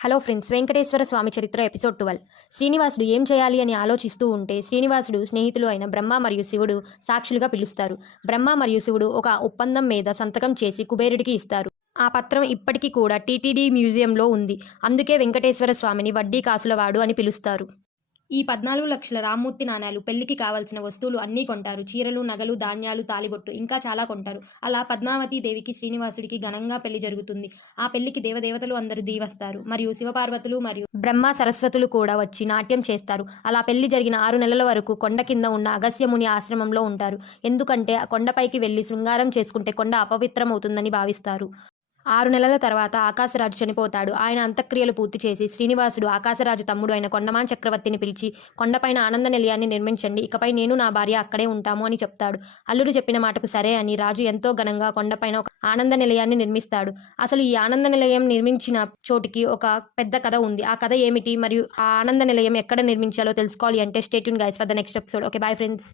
Hello friends, Venkateswara స్వామి చరిత్ర episode 12. శ్రీనివాసుడు ఏం చేయాలి అని ఆలోచిస్తూ ఉంటే శ్రీనివాసుడు స్నేహితులు అయిన బ్రహ్మ మరియు శివుడు సాక్షులుగా పిలుస్తారు. బ్రహ్మ మరియు శివుడు ఒక ఒప్పందం మీద సంతకం చేసి కుబేరుడికి ఇస్తారు. ఆ పత్రం ఇప్పటికీ కూడా టీటీడీ మ్యూజియంలో ఉంది. అందుకే వెంకటేశ్వర స్వామిని వడ్డీ కాసులవాడు అని పిలుస్తారు. ఈ 14 లక్షల రామ్మూర్తి నాణేలు పెళ్లికి కావాల్సిన వస్తువులు అన్నీ కొంటారు. చీరలు, నగలు, ధాన్యాలు, తాళిబొట్టు ఇంకా చాలా కొంటారు. అలా పద్మావతి దేవికి శ్రీనివాసుడికి ఘనంగా పెళ్లి జరుగుతుంది. ఆ పెళ్లికి దేవదేవతలు అందరూ దీవస్తారు. మరియు శివపార్వతులు మరియు బ్రహ్మ సరస్వతులు కూడా వచ్చి నాట్యం చేస్తారు. అలా పెళ్లి జరిగిన 6 నెలల వరకు కొండ కింద ఉన్న అగస్త్యముని ఆశ్రమంలో ఉంటారు. ఎందుకంటే ఆ కొండపైకి వెళ్లి శృంగారం చేసుకుంటే కొండ అపవిత్రమవుతుందని భావిస్తారు. 6 నెలల తర్వాత ఆకాశరాజు చనిపోతాడు. ఆయన అంత్యక్రియలు పూర్తి చేసి శ్రీనివాసుడు ఆకాశరాజు తమ్ముడు అయిన కొండమాన్ చక్రవర్తిని పిలిచి కొండపైన ఆనంద నిలయాన్ని నిర్మించండి. ఇకపై నేను నా భార్య అక్కడే ఉంటాము అని చెప్తాడు. అల్లుడు చెప్పిన మాటకు సరే అని రాజు ఎంతో ఘనంగా కొండపైన ఒక ఆనంద నిలయాన్ని నిర్మిస్తాడు. అసలు ఈ ఆనంద నిలయం నిర్మించిన చోటికి ఒక పెద్ద కథ ఉంది. ఆ కథ ఏమిటి మరియు ఆ ఆనంద నిలయం ఎక్కడ నిర్మించాలో తెలుసుకోవాలి అంటే stay tune guys for the next episode. Okay, bye friends.